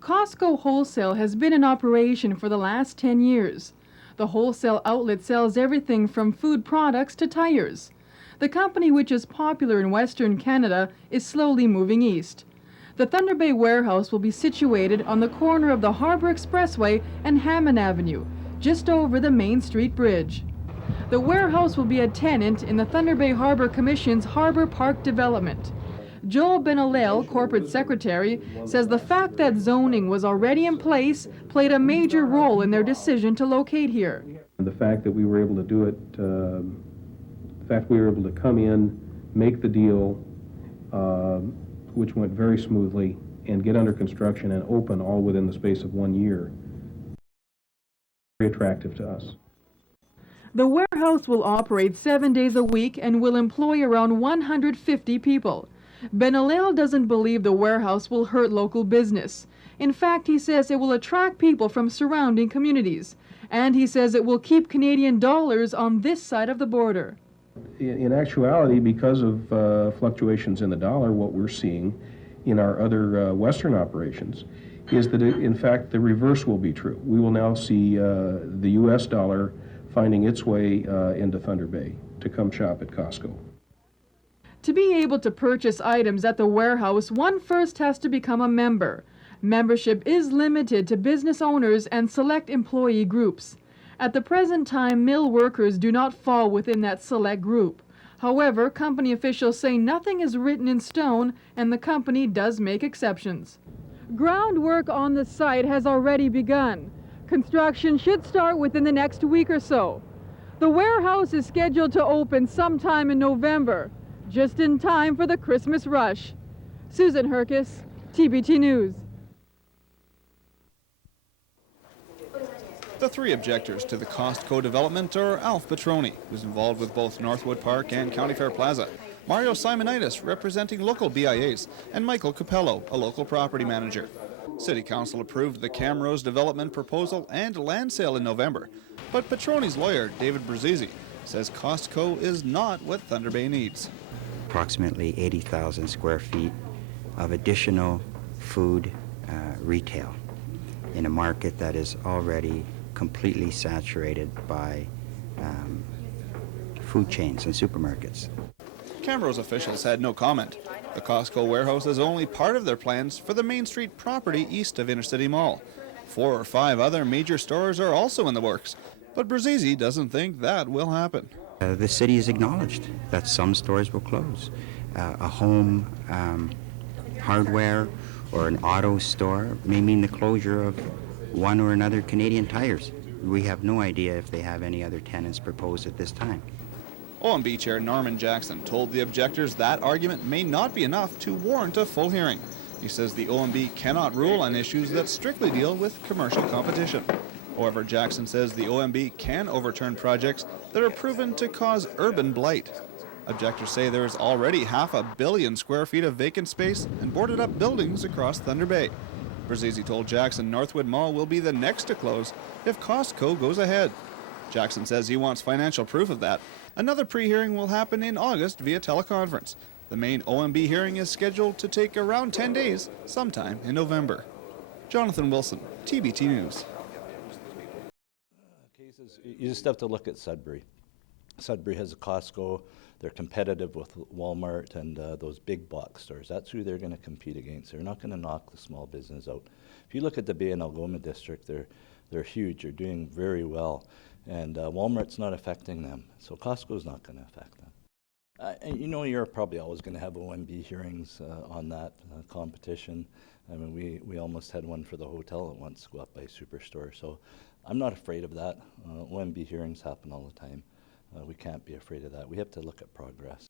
Costco Wholesale has been in operation for the last 10 years. The wholesale outlet sells everything from food products to tires. The company, which is popular in Western Canada, is slowly moving east. The Thunder Bay warehouse will be situated on the corner of the Harbour Expressway and Hammond Avenue, just over the Main Street Bridge. The warehouse will be a tenant in the Thunder Bay Harbour Commission's Harbour Park development. Joel Benalel, corporate secretary, says the fact that zoning was already in place played a major role in their decision to locate here. The fact that we were able to do it, the fact we were able to come in, make the deal, which went very smoothly, and get under construction and open all within the space of 1 year, very attractive to us. The warehouse will operate 7 days a week and will employ around 150 people. Benalel doesn't believe the warehouse will hurt local business. In fact, he says it will attract people from surrounding communities. And he says it will keep Canadian dollars on this side of the border. In actuality, because of fluctuations in the dollar, what we're seeing in our other Western operations is that, in fact, the reverse will be true. We will now see the U.S. dollar finding its way into Thunder Bay to come shop at Costco. To be able to purchase items at the warehouse, one first has to become a member. Membership is limited to business owners and select employee groups. At the present time, mill workers do not fall within that select group. However, company officials say nothing is written in stone and the company does make exceptions. Groundwork on the site has already begun. Construction should start within the next week or so. The warehouse is scheduled to open sometime in November, just in time for the Christmas rush. Susan Herkis, TBT News. The three objectors to the Costco development are Alf Petroni, who's involved with both Northwood Park and County Fair Plaza, Mario Simonitis, representing local BIAs, and Michael Capello, a local property manager. City Council approved the Camrose development proposal and land sale in November, but Petroni's lawyer, David Bruzzese, says Costco is not what Thunder Bay needs. Approximately 80,000 square feet of additional food retail in a market that is already completely saturated by food chains and supermarkets. Camrose officials had no comment. The Costco warehouse is only part of their plans for the Main Street property east of Intercity Mall. 4 or 5 other major stores are also in the works, but Bruzzese doesn't think that will happen. The city has acknowledged that some stores will close. A home hardware or an auto store may mean the closure of one or another Canadian Tires. We have no idea if they have any other tenants proposed at this time. OMB Chair Norman Jackson told the objectors that argument may not be enough to warrant a full hearing. He says the OMB cannot rule on issues that strictly deal with commercial competition. However, Jackson says the OMB can overturn projects that are proven to cause urban blight. Objectors say there is already 500 million square feet of vacant space and boarded up buildings across Thunder Bay. Bruzzese told Jackson Northwood Mall will be the next to close if Costco goes ahead. Jackson says he wants financial proof of that. Another pre-hearing will happen in August via teleconference. The main OMB hearing is scheduled to take around 10 days, sometime in November. Jonathan Wilson, TBT News. You just have to look at Sudbury. Sudbury has a Costco. They're competitive with Walmart and those big box stores. That's who they're going to compete against. They're not going to knock the small business out. If you look at the Bay and Algoma district, they're huge. They're doing very well. And Walmart's not affecting them. So Costco's not going to affect them. And you know, you're probably always going to have OMB hearings on that competition. I mean, we almost had one for the hotel at once go up by Superstore. So I'm not afraid of that. OMB hearings happen all the time. We can't be afraid of that. We have to look at progress.